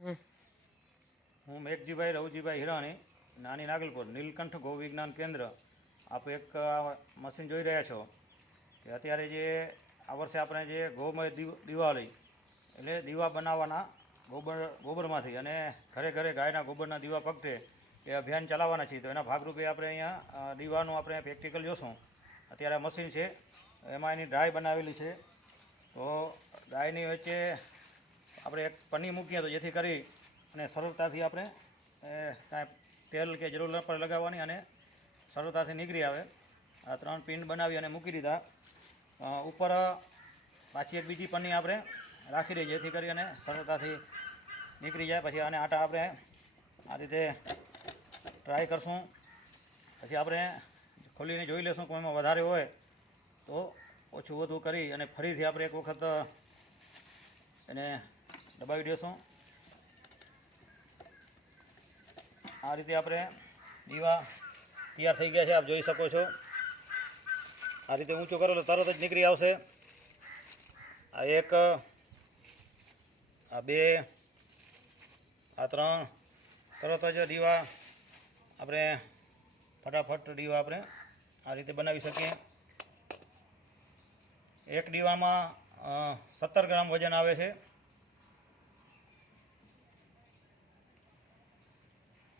હું મેઘજીભાઈ રવજીભાઈ હિરાણી, નાની નાગલપુર, નીલકંઠ ગૌ વિજ્ઞાન કેન્દ્ર. આપ એક મશીન જોઈ રહ્યા છો કે અત્યારે જે આ વર્ષે આપણે જે ગૌમય દિવાળી એટલે દીવા બનાવવાના ગોબરમાંથી અને ઘરે ઘરે ગાયના ગોબરના દીવા પગટે એ અભિયાન ચલાવવાના છીએ. તો એના ભાગરૂપે આપણે અહીંયા દીવાનું આપણે પ્રેક્ટિકલ જોશું. અત્યારે મશીન છે, એમાં એની ડ્રાય બનાવેલી છે. તો ડ્રાયની વચ્ચે આપણે એક પન્ની મૂકીએ તો જેથી કરી અને સરળતાથી આપણે કાંઈ તેલ કે જરૂર ન પડે લગાવવાની અને સરળતાથી નીકળી આવે. આ 3 પિન બનાવી અને મૂકી દીધા. ઉપર પાછી એક બીજી પન્ની આપણે રાખી દઈએ જેથી કરી અને સરળતાથી નીકળી જાય. પછી આને આટા આપણે આ રીતે ટ્રાય કરશું. પછી આપણે ખોલીને જોઈ લઈશું કે એમાં વધારે હોય તો ઓછું વધુ કરી અને ફરીથી આપણે એક વખત એને દબાવી દઈશું. આ રીતે આપણે દીવા તૈયાર થઈ ગયા છે, આપ જોઈ શકો છો. આ રીતે ઊંચું કરો તો તરત જ નીકળી આવશે. આ 1, આ 2, આ 3, તરત જ દીવા આપણે ફટાફટ દીવા આપણે આ રીતે બનાવી શકીએ. એક દીવામાં 17 ગ્રામ વજન આવે છે.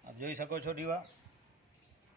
આપ જોઈ શકો છો દીવા.